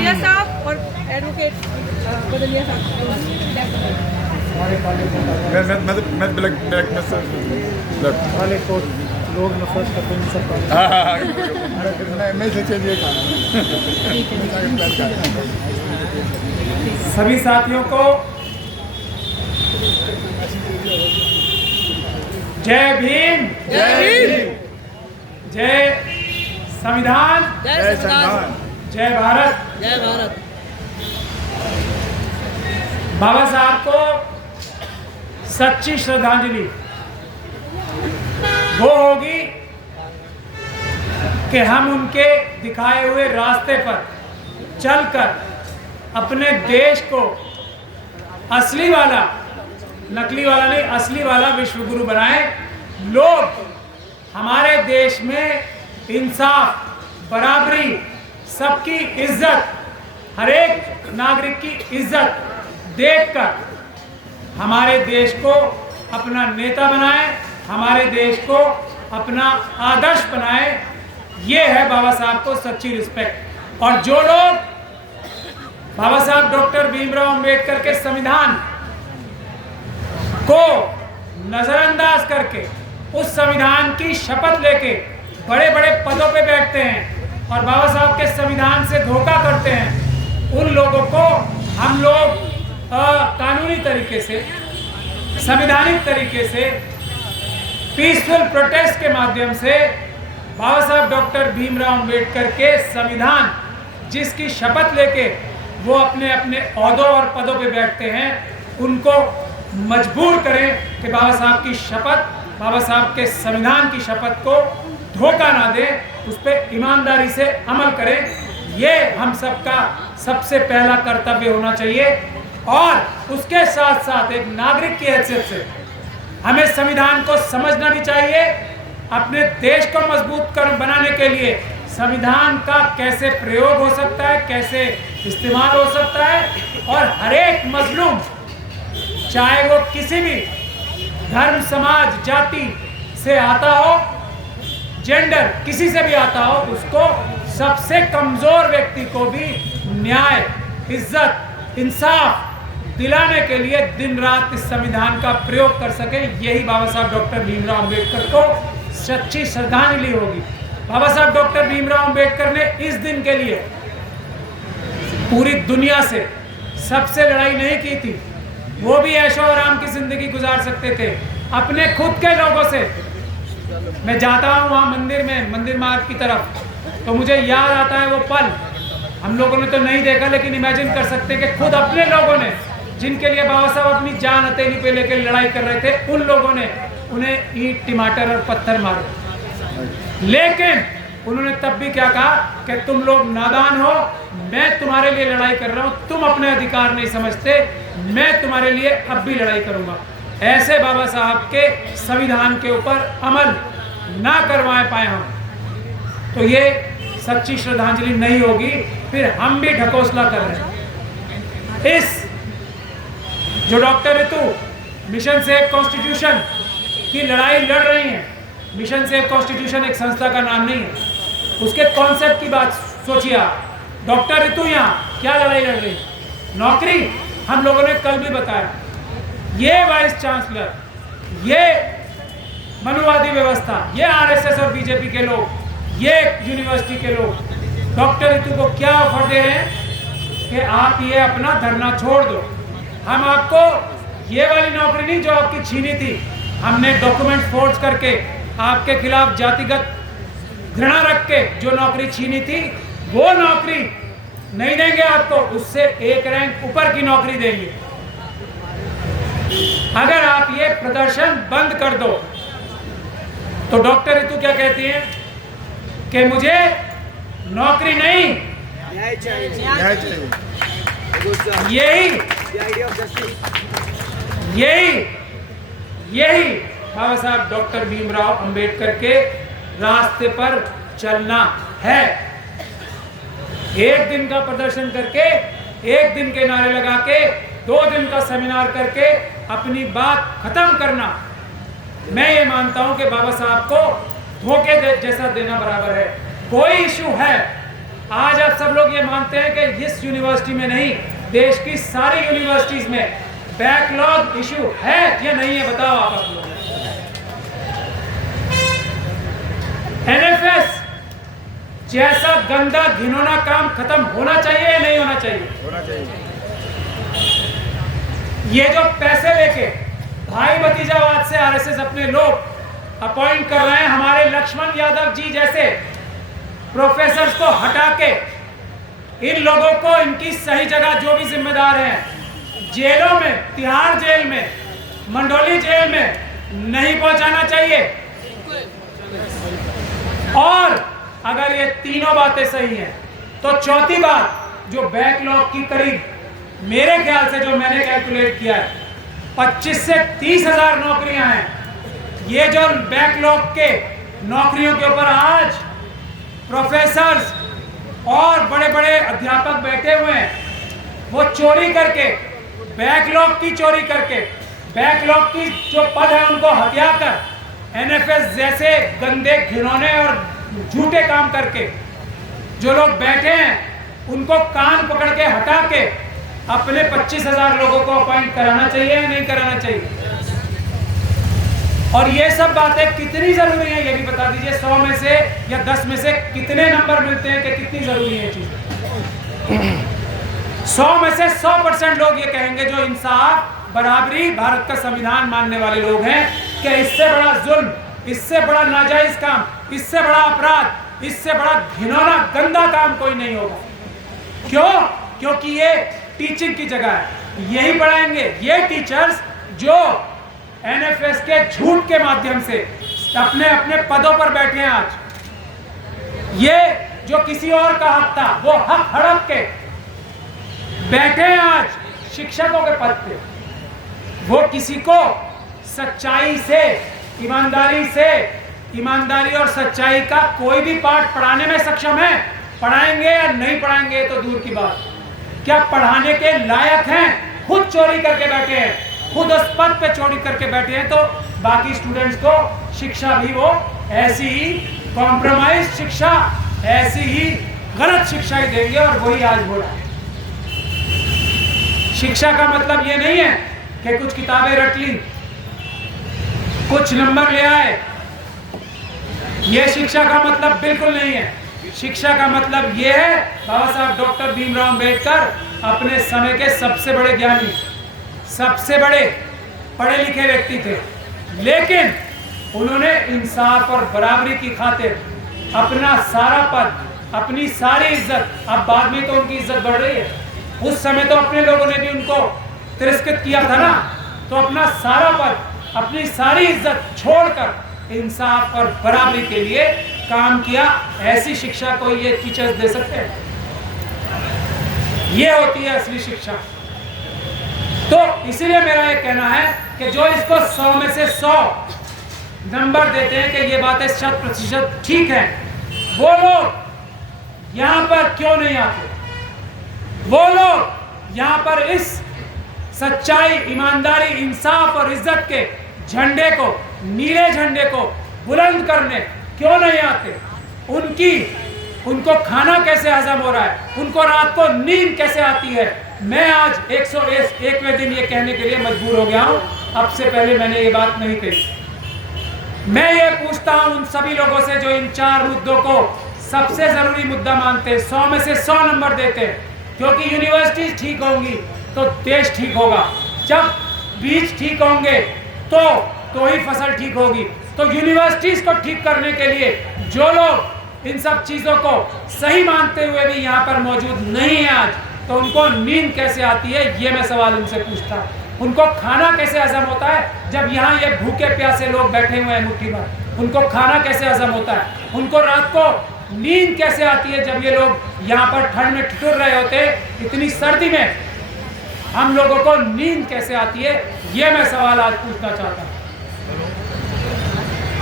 बदलिया साहब और एडवोकेट बदलिया साहब। मैं ब्लैक में सर वाले को लोग नफरत करते हैं सब। हाँ मैं से चलिए सभी साथियों को जय भीम, जय भीम, जय संविधान, जय संविधान, जय भारत। जय भारत। बाबा साहब को सच्ची श्रद्धांजलि वो होगी कि हम उनके दिखाए हुए रास्ते पर चलकर अपने देश को असली वाला, नकली वाला नहीं, असली वाला विश्व गुरु बनाए। लोग हमारे देश में इंसाफ, बराबरी, सबकी इज्जत, हर एक नागरिक की इज्जत देखकर हमारे देश को अपना नेता बनाए, हमारे देश को अपना आदर्श बनाए। ये है बाबा साहब को सच्ची रिस्पेक्ट। और जो लोग बाबा साहब डॉक्टर भीमराव अंबेडकर के संविधान को नजरअंदाज करके उस संविधान की शपथ लेके बड़े बड़े पदों पे बैठते हैं और बाबा साहब के संविधान से धोखा करते हैं, उन लोगों को हम लोग कानूनी तरीके से, संवैधानिक तरीके से, पीसफुल प्रोटेस्ट के माध्यम से बाबा साहब डॉक्टर भीमराव अंबेडकर के संविधान जिसकी शपथ लेके वो अपने अपने ओहदों और पदों पे बैठते हैं, उनको मजबूर करें कि बाबा साहब की शपथ, बाबा साहब के संविधान की शपथ को धोखा ना दें, उस पर ईमानदारी से अमल करें। ये हम सबका सबसे पहला कर्तव्य होना चाहिए। और उसके साथ साथ एक नागरिक की हैसियत से हमें संविधान को समझना भी चाहिए। अपने देश को मजबूत बनाने के लिए संविधान का कैसे प्रयोग हो सकता है, कैसे इस्तेमाल हो सकता है, और हर एक मजलूम, चाहे वो किसी भी धर्म, समाज, जाति से आता हो, जेंडर किसी से भी आता हो, उसको सबसे कमजोर व्यक्ति को भी न्याय, इज्जत, इंसाफ दिलाने के लिए दिन रात इस संविधान का प्रयोग कर सके। यही बाबा साहब डॉक्टर भीमराव अंबेडकर को सच्ची श्रद्धांजलि होगी। बाबा साहब डॉक्टर भीमराव अंबेडकर ने इस दिन के लिए पूरी दुनिया से सबसे लड़ाई नहीं की थी। वो भी ऐशो आराम की जिंदगी गुजार सकते थे अपने खुद के लोगों से। मैं जाता हूँ वहाँ मंदिर में, मंदिर मार्ग की तरफ, तो मुझे याद आता है वो पल। हम लोगों ने तो नहीं देखा, लेकिन इमेजिन कर सकते हैं कि खुद अपने लोगों ने, जिनके लिए बाबा साहब अपनी जान हथेली पे लेकर लड़ाई कर रहे थे, उन लोगों ने उन्हें ईंट, टमाटर और पत्थर मारे। लेकिन उन्होंने तब भी क्या कहा कि तुम लोग नादान हो, मैं तुम्हारे लिए लड़ाई कर रहा हूँ, तुम अपने अधिकार नहीं समझते, मैं तुम्हारे लिए अब भी लड़ाई करूंगा। ऐसे बाबा साहब के संविधान के ऊपर अमल ना करवाए पाए हम, तो ये सच्ची श्रद्धांजलि नहीं होगी। फिर हम भी ढकोसला कर रहे हैं। इस जो डॉक्टर ऋतु मिशन सेव कॉन्स्टिट्यूशन की लड़ाई लड़ रही हैं, मिशन सेव कॉन्स्टिट्यूशन एक संस्था का नाम नहीं है, उसके कॉन्सेप्ट की बात सोचिए आप। डॉक्टर ऋतु यहाँ क्या लड़ाई लड़ रही है? नौकरी। हम लोगों ने कल भी बताया, ये वाइस चांसलर, ये मनुवादी व्यवस्था, ये आरएसएस और बीजेपी के लोग, ये यूनिवर्सिटी के लोग डॉक्टर ऋतु को क्या ऑफर दे रहे हैं कि आप ये अपना धरना छोड़ दो, हम आपको ये वाली नौकरी नहीं जो आपकी छीनी थी, हमने डॉक्यूमेंट फोर्ज करके आपके खिलाफ जातिगत घृणा रख के जो नौकरी छीनी थी, वो नौकरी नहीं देंगे आपको, उससे एक रैंक ऊपर की नौकरी देंगे। अगर आप ये प्रदर्शन बंद कर दो। तो डॉक्टर ऋतु क्या कहती हैं कि मुझे नौकरी नहीं, न्याय चाहिए। यही बाबा साहब डॉक्टर भीमराव अंबेडकर के रास्ते पर चलना है। एक दिन का प्रदर्शन करके, एक दिन के नारे लगा के, 2 दिन का सेमिनार करके अपनी बात खत्म करना, मैं ये मानता हूं कि बाबा साहब को धोखे जैसा देना बराबर है। कोई इशू है, आज आप सब लोग ये मानते हैं कि इस यूनिवर्सिटी में नहीं, देश की सारी यूनिवर्सिटीज में बैकलॉग इशू है या नहीं है? बताओ आप लोग। एनएफएस जैसा गंदा घिनौना काम खत्म होना चाहिए या नहीं होना चाहिए? होना चाहिए। ये जो पैसे लेके भाई भतीजावाद से आरएसएस अपने लोग अपॉइंट कर रहे हैं, हमारे लक्ष्मण यादव जी जैसे प्रोफेसर्स को हटा के इन लोगों को इनकी सही जगह जो भी जिम्मेदार हैं जेलों में, तिहाड़ जेल में, मंडोली जेल में नहीं पहुंचाना चाहिए। और अगर ये तीनों बातें सही हैं तो चौथी बात जो बैकलॉग की करीब मेरे ख्याल से जो मैंने कैलकुलेट किया है 25 से 30 हजार नौकरियां हैं। ये जो बैकलॉग के नौकरियों के ऊपर आज प्रोफेसर्स और बड़े बड़े अध्यापक बैठे हुए हैं, वो चोरी करके, बैकलॉग की चोरी करके, बैकलॉग की जो पद है उनको हत्या कर एनएफएस जैसे गंदे घिनौने और झूठे काम करके जो लोग बैठे हैं उनको कान पकड़ के हटा के अपने 25,000 लोगों को अपॉइंट कराना चाहिए या नहीं कराना चाहिए? और ये सब बातें कितनी जरूरी है ये भी बता दीजिए। 100 में से या 10 में से कितने नंबर मिलते हैं कि कितनी जरूरी है चीज? 100 में से 100% लोग ये कहेंगे जो इंसाफ, बराबरी, भारत का संविधान मानने वाले लोग हैं कि इससे बड़ा जुल्म, इससे बड़ा नाजायज काम, इससे बड़ा अपराध, इससे बड़ा घिनौना गंदा काम कोई नहीं होगा। क्यों? क्योंकि ये टीचिंग की जगह है। यही पढ़ाएंगे ये टीचर्स जो एनएफएस के झूठ के माध्यम से अपने अपने पदों पर बैठे हैं आज। ये जो किसी और का हक था वो हक हड़प के बैठे हैं आज शिक्षकों के पद पे। वो किसी को सच्चाई से, ईमानदारी और सच्चाई का कोई भी पाठ पढ़ाने में सक्षम है? पढ़ाएंगे या नहीं पढ़ाएंगे तो दूर की बात। क्या पढ़ाने के लायक हैं? खुद चोरी करके बैठे हैं, खुद उस पद पे चोरी करके बैठे हैं, तो बाकी स्टूडेंट्स को शिक्षा भी वो ऐसी ही कॉम्प्रोमाइज शिक्षा, ऐसी ही गलत शिक्षा ही देंगे। और वही आज हो रहा है। शिक्षा का मतलब ये नहीं है कि कुछ किताबें रट ली, कुछ नंबर ले आए। ये शिक्षा का मतलब बिल्कुल नहीं है। शिक्षा का मतलब ये है, बाबा साहब डॉक्टर भीमराव अंबेडकर अपने समय के सबसे बड़े ज्ञानी, सबसे बड़े पढ़े लिखे व्यक्ति थे, लेकिन उन्होंने इंसाफ और बराबरी की खातिर अपना सारा पद, अपनी सारी इज्जत, अब बाद में तो उनकी इज्जत बढ़ रही है, उस समय तो अपने लोगों ने भी उनको तिरस्कृत किया था ना, तो अपना सारा पद, अपनी सारी इज्जत छोड़कर इंसाफ और बराबरी के लिए काम किया। ऐसी शिक्षा को ये टीचर्स दे सकते हैं? ये होती है असली शिक्षा। तो इसीलिए मेरा ये कहना है कि जो इसको 100 में से 100 नंबर देते हैं कि ये बातें 100% ठीक है, वो लोग यहाँ पर क्यों नहीं आते? वो लोग यहाँ पर इस सच्चाई, ईमानदारी, इंसाफ और इज्जत के झंडे को, नीले झंडे को बुलंद करने क्यों नहीं आते? उनको खाना कैसे हजम हो रहा है? उनको रात को नींद कैसे आती है? मैं आज 101वें दिन ये कहने के लिए मजबूर हो गया हूं, अब से पहले मैंने ये बात नहीं कही। मैं ये पूछता हूं उन सभी लोगों से जो इन 4 मुद्दों को सबसे जरूरी मुद्दा मानते हैं, 100 में से 100 नंबर देते हैं, क्योंकि यूनिवर्सिटीज ठीक होंगी तो देश ठीक होगा। जब बीज ठीक होंगे तो ही फसल ठीक होगी। तो यूनिवर्सिटीज को ठीक करने के लिए जो लोग इन सब चीजों को सही मानते हुए भी यहाँ पर मौजूद नहीं है आज, तो उनको नींद कैसे आती है, ये मैं सवाल उनसे पूछता हूँ। उनको खाना कैसे हजम होता है जब यहाँ ये भूखे प्यासे लोग बैठे हुए हैं मुट्ठी भर? उनको खाना कैसे हजम होता है? उनको रात को नींद कैसे आती है जब ये लोग यहाँ पर ठंड में ठिठुर रहे होते हैं? इतनी सर्दी में हम लोगों को नींद कैसे आती है? ये मैं सवाल आज पूछना चाहता हूँ।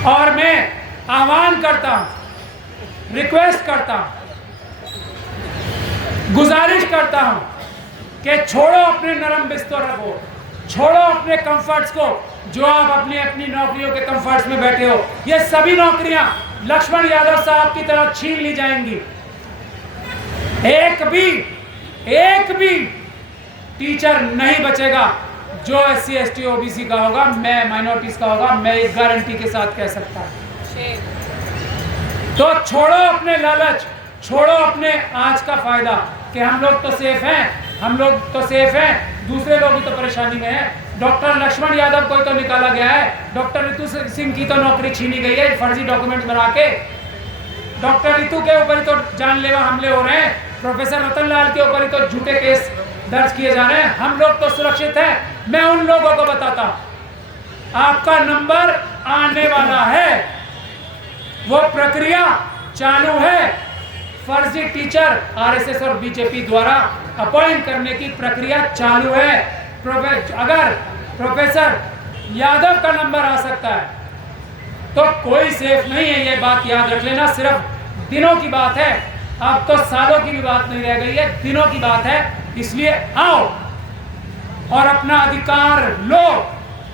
और मैं आह्वान करता हूँ, रिक्वेस्ट करता हूँ, गुजारिश करता हूँ कि छोड़ो अपने नरम बिस्तर को, छोड़ो अपने कंफर्ट्स को, जो आप अपनी अपनी नौकरियों के कंफर्ट्स में बैठे हो। ये सभी नौकरियां लक्ष्मण यादव साहब की तरह छीन ली जाएंगी। एक भी टीचर नहीं बचेगा जो SC ST OBC का होगा, मैं माइनॉरिटीज का होगा, मैं एक गारंटी के साथ कह सकता हूं। तो छोड़ो अपने लालच, छोड़ो अपने आज का फायदा कि हम लोग तो सेफ हैं, दूसरे लोग भी तो परेशानी में हैं। डॉक्टर लक्ष्मण यादव को तो निकाला गया है, डॉक्टर रितु सिंह की तो नौकरी छीनी गई है फर्जी डॉक्यूमेंट बना के, डॉक्टर रितु के ऊपर ही तो जानलेवा हमले हो रहे हैं, प्रोफेसर रतन लाल के ऊपर ही तो झूठे केस दर्ज किए जा रहे हैं। हम लोग तो सुरक्षित हैं। मैं उन लोगों को बताता हूं, आपका नंबर आने वाला है, वो प्रक्रिया चालू है। फर्जी टीचर RSS और BJP द्वारा अपॉइंट करने की प्रक्रिया चालू है। अगर प्रोफेसर यादव का नंबर आ सकता है तो कोई सेफ नहीं है, ये बात याद रख लेना। सिर्फ दिनों की बात है, अब तो सालों की भी बात नहीं रह गई है, दिनों की बात है। इसलिए आओ और अपना अधिकार लो।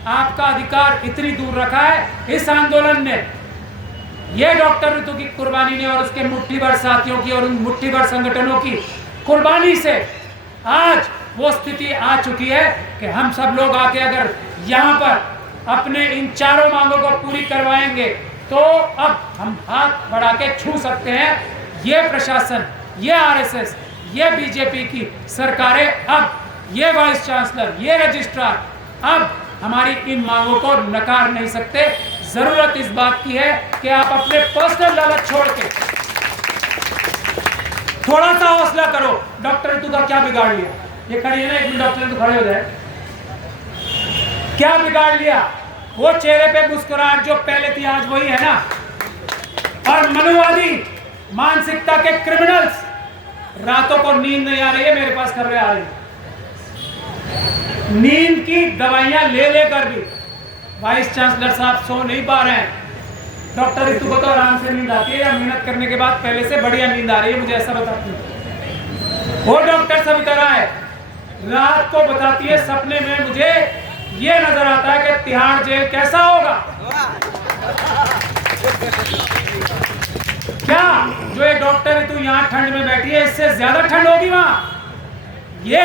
आपका अधिकार इतनी दूर रखा है इस आंदोलन ने, ये डॉक्टर रितु की कुर्बानी ने और उसके मुट्ठी भर साथियों की और उन मुट्ठी भर संगठनों की कुर्बानी से आज वो स्थिति आ चुकी है कि हम सब लोग आके अगर यहाँ पर अपने इन चारों मांगों को पूरी करवाएंगे तो अब हम हाथ बढ़ा के छू सकते हैं। ये प्रशासन, ये RSS, ये BJP की सरकारें, अब ये वाइस चांसलर, ये रजिस्ट्रार अब हमारी इन मांगों को नकार नहीं सकते। जरूरत इस बात की है कि आप अपने पर्सनल लालच छोड़ के थोड़ा सा हौसला करो। डॉक्टर रितु का क्या बिगाड़ लिया? ये खड़ी है ना, एक मिनट डॉक्टर रितु खड़े हो जाए। क्या बिगाड़ लिया? वो चेहरे पे मुस्कुराहट जो पहले थी आज वही है ना। और मनुवादी मानसिकता के क्रिमिनल्स, रातों को नींद नहीं आ रही है, मेरे पास खबरें आ रही है, नींद की दवाइयां ले लेकर भी वाइस चांसलर साहब सो नहीं पा रहे हैं। डॉक्टर रितु को तो आराम से नींद आती है या मेहनत करने के बाद पहले से बढ़िया नींद आ रही है, मुझे ऐसा बताती है। वो डॉक्टर सविता राय रात को बताती है, सपने में मुझे ये नजर आता है कि तिहाड़ जेल कैसा होगा। क्या जो एक डॉक्टर रितु यहाँ ठंड में बैठी है, इससे ज्यादा ठंड होगी वहां? ये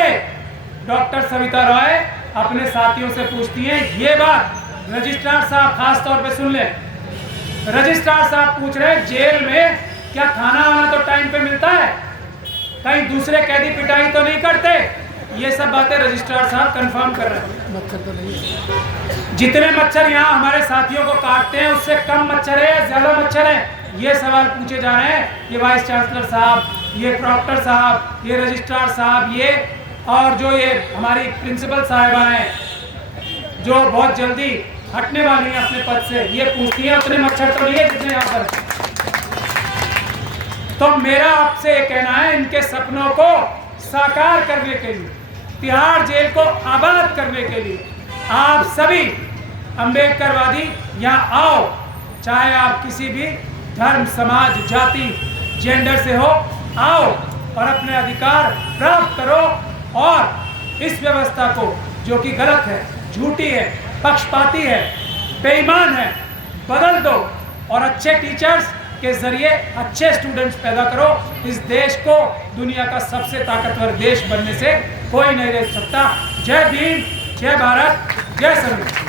डॉक्टर सविता राय अपने साथियों से पूछती हैं। ये बात रजिस्ट्रार साहब खास तौर पे सुन ले। रजिस्ट्रार साहब पूछ रहे हैं, जेल में क्या खाना वाना तो टाइम पे मिलता है? कहीं दूसरे कैदी पिटाई तो नहीं करते? ये सब बातें रजिस्ट्रार साहब कंफर्म कर रहे हैं। मच्छर तो नहीं है? जितने मच्छर यहाँ हमारे साथियों को काटते हैं उससे कम मच्छर है या ज्यादा मच्छर है? ये सवाल पूछे जा रहे हैं। ये वाइस चांसलर साहब, ये प्रॉक्टर साहब, ये रजिस्ट्रार साहब, ये और जो ये हमारी प्रिंसिपल साहिबा हैं जो बहुत जल्दी हटने वाली हैं अपने पद से, ये पूछती हैं उतने मच्छर तो नहीं है जितने यहाँ पर। तो मेरा आपसे ये कहना है, इनके सपनों को साकार करने के लिए, तिहाड़ जेल को आबाद करने के लिए आप सभी अम्बेडकरवादी यहाँ आओ। चाहे आप किसी भी धर्म, समाज, जाति, जेंडर से हो, आओ और अपने अधिकार प्राप्त करो और इस व्यवस्था को जो कि गलत है, झूठी है, पक्षपाती है, बेईमान है, बदल दो और अच्छे टीचर्स के जरिए अच्छे स्टूडेंट्स पैदा करो। इस देश को दुनिया का सबसे ताकतवर देश बनने से कोई नहीं रोक सकता। जय भीम, जय भारत, जय संविधान।